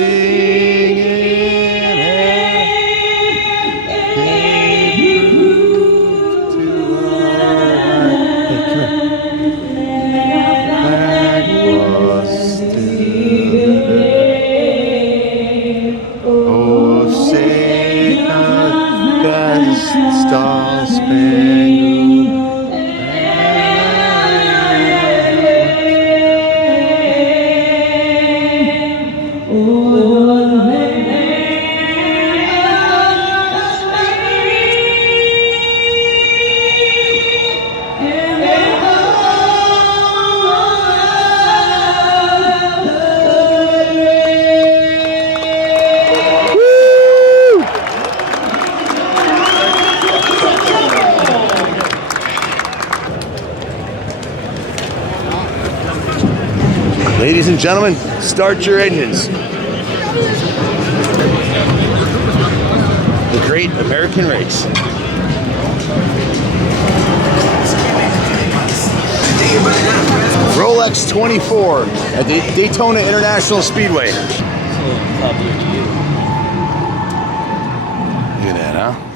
singing Ladies and gentlemen, start your engines. The Great American Race. Rolex 24 at the Daytona International Speedway. Look at that, huh?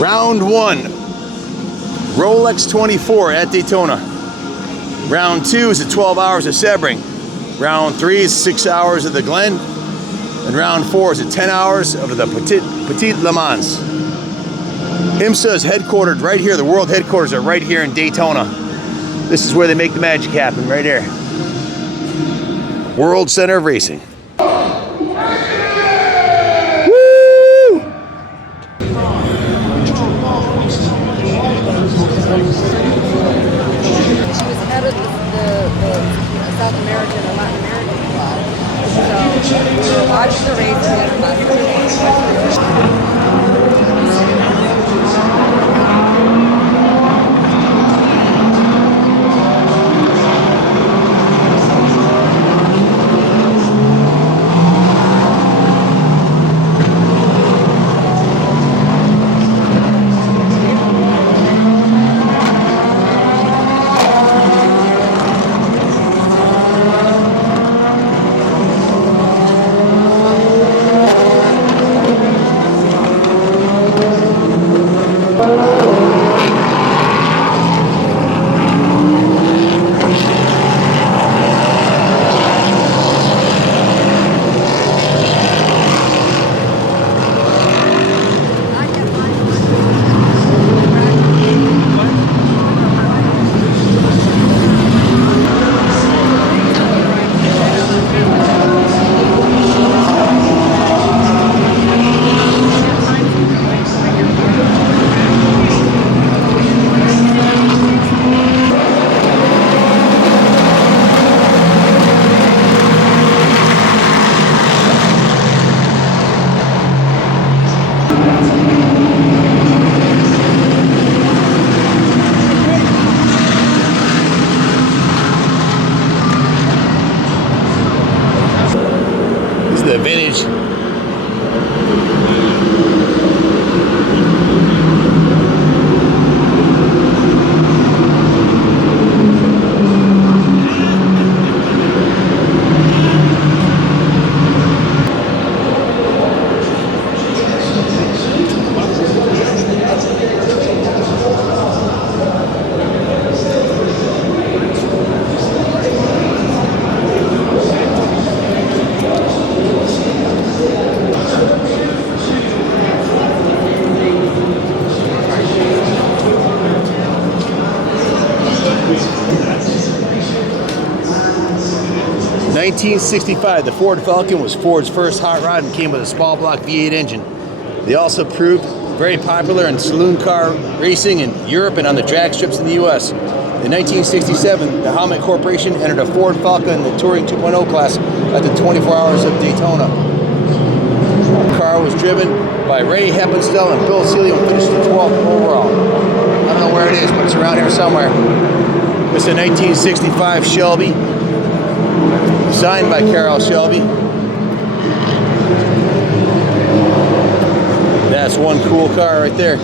Round 1, Rolex 24 at Daytona. Round 2 is at 12 hours of Sebring. Round 3 is 6 hours of the Glen. And round 4 is at 10 hours of the Petit Le Mans. Imsa is headquartered right here. The world headquarters are right here in Daytona. This is where they make the magic happen, right here. World Center of Racing. South American and Latin American club. So we were watching the race the vintage. In 1965, the Ford Falcon was Ford's first hot rod and came with a small block V8 engine. They also proved very popular in saloon car racing in Europe and on the drag strips in the US. In 1967, the Helmet Corporation entered a Ford Falcon in the Touring 2.0 class at the 24 Hours of Daytona. The car was driven by Ray Heppenstall and Bill Seeley and finished the 12th overall. I don't know where it is, but it's around here somewhere. It's a 1965 Shelby, designed by Carroll Shelby. That's one cool car right there.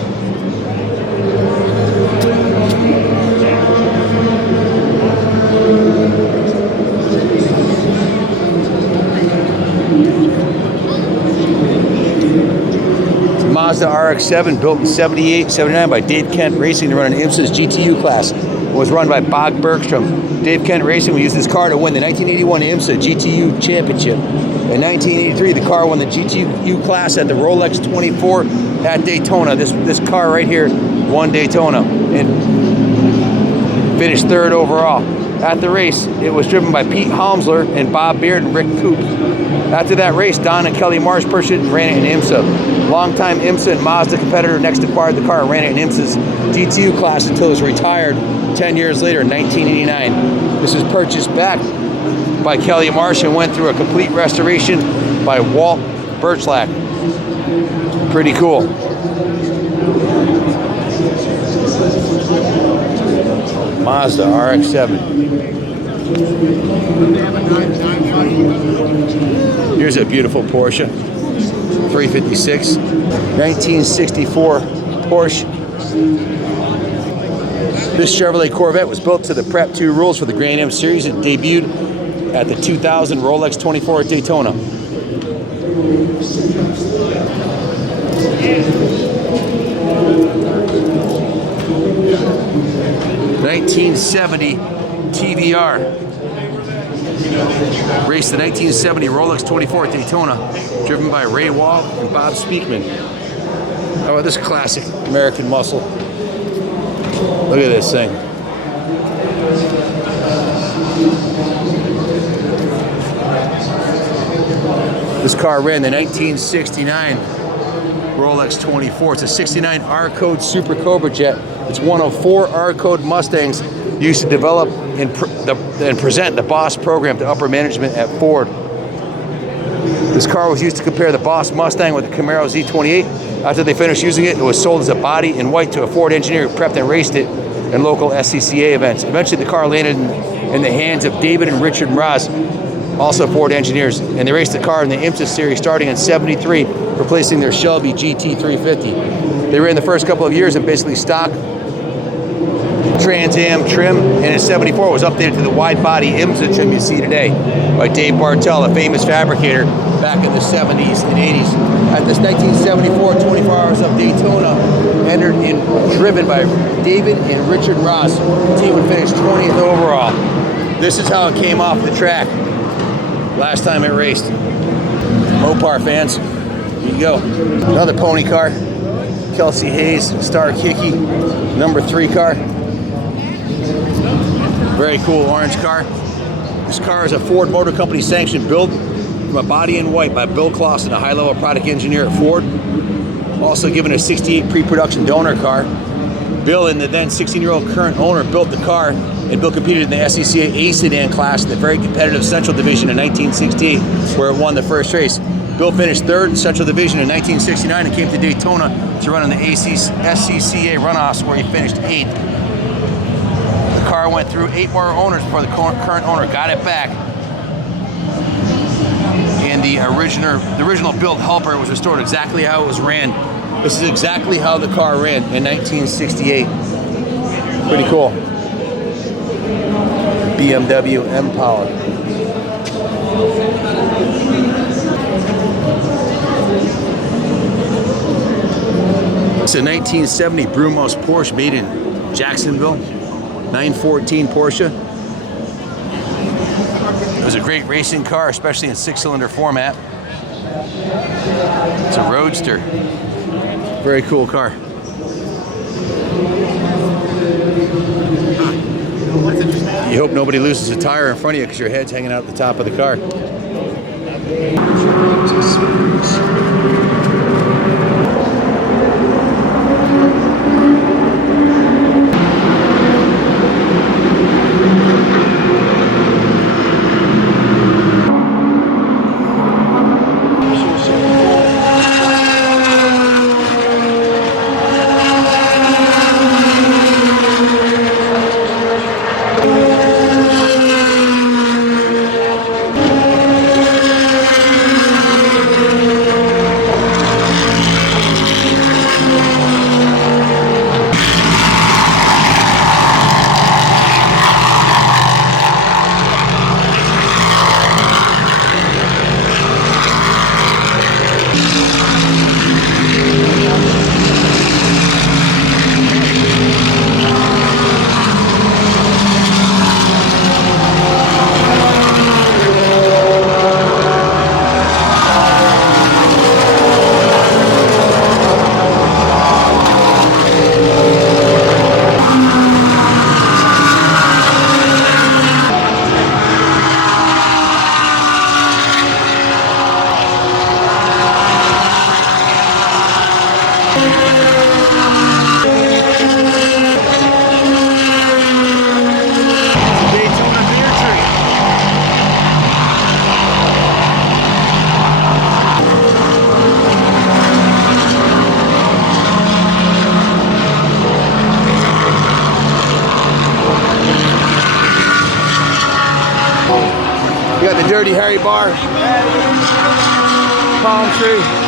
Mazda RX-7, built in 78, 79 by Dave Kent Racing to run an Imsa's GTU class. It was run by Bob Bergstrom. Dave Kent Racing will use this car to win the 1981 Imsa GTU Championship. In 1983, the car won the GTU class at the Rolex 24 at Daytona. This car right here won Daytona and finished third overall. At the race, it was driven by Pete Halmsler and Bob Beard and Rick Coop. After that race, Don and Kelly Marsh purchased it and ran it in Imsa. Longtime Imsa and Mazda competitor next acquired the car and ran it in Imsa's GTU class until it was retired 10 years later in 1989. This was purchased back by Kelly Marsh and went through a complete restoration by Walt Birchlack. Pretty cool. Mazda RX-7. Here's a beautiful Porsche 356, 1964 Porsche. This Chevrolet Corvette was built to the Prep 2 rules for the Grand M Series. It debuted at the 2000 Rolex 24 at Daytona. '70 TVR. Raced the 1970 Rolex 24 at Daytona, driven by Ray Wall and Bob Speakman. How about this classic American muscle? Look at this thing. This car ran the 1969 Rolex 24. It's a 69 R-Code Super Cobra jet. It's one of 4 R-Code Mustangs used to develop and present the Boss program to upper management at Ford. This car was used to compare the Boss Mustang with the Camaro Z28. After they finished using it, it was sold as a body in white to a Ford engineer who prepped and raced it in local SCCA events. Eventually, the car landed in the hands of David and Richard Mraz, also Ford engineers, and they raced the car in the Imsa series starting in '73, replacing their Shelby GT350. They ran the first couple of years in basically stock Trans Am trim, and in '74 was updated to the wide body Imsa trim you see today by Dave Bartel, a famous fabricator back in the 70s and 80s. At this 1974 24 Hours of Daytona, entered in driven by David and Richard Ross. The team would finish 20th overall. This is how it came off the track last time it raced. Mopar fans, here you go. Another pony car, Kelsey Hayes Star Hickey, number 3 car. Very cool orange car. This car is a Ford Motor Company sanctioned build from a body in white by Bill Clausen, a high-level product engineer at Ford. Also given a 68 pre-production donor car. Bill and the then 16-year-old current owner built the car, and Bill competed in the SCCA A sedan class in the very competitive Central Division in 1968, where it won the first race. Bill finished 3rd in Central Division in 1969 and came to Daytona to run in the SCCA runoffs, where he finished 8th. The car went through 8 more owners before the current owner got it back, and the original build helper was restored exactly how it was ran. This is exactly how the car ran in 1968. Pretty cool. BMW M-Power. It's a 1970 Brumos Porsche made in Jacksonville. 914 Porsche. It was a great racing car, especially in 6-cylinder format. It's a roadster. Very cool car. You hope nobody loses a tire in front of you because your head's hanging out the top of the car. Dirty Harry bar. Palm tree.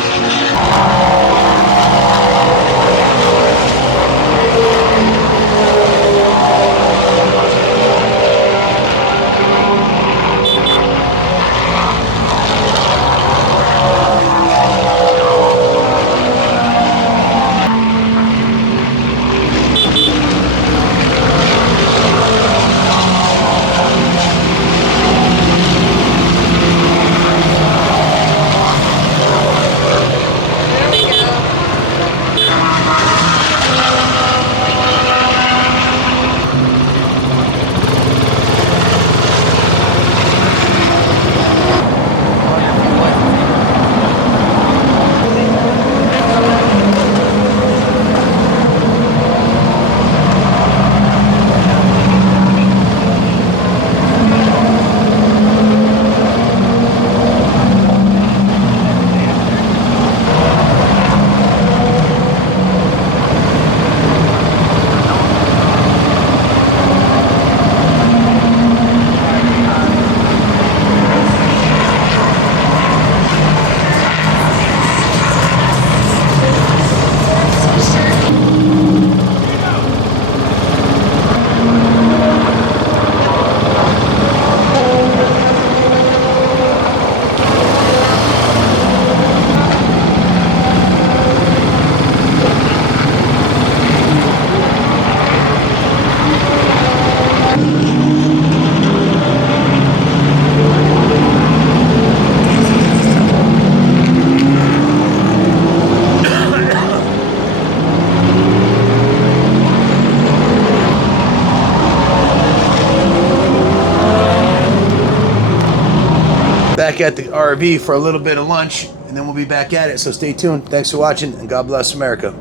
Back at the RV for a little bit of lunch, and then we'll be back at it. So stay tuned. Thanks for watching, and God bless America.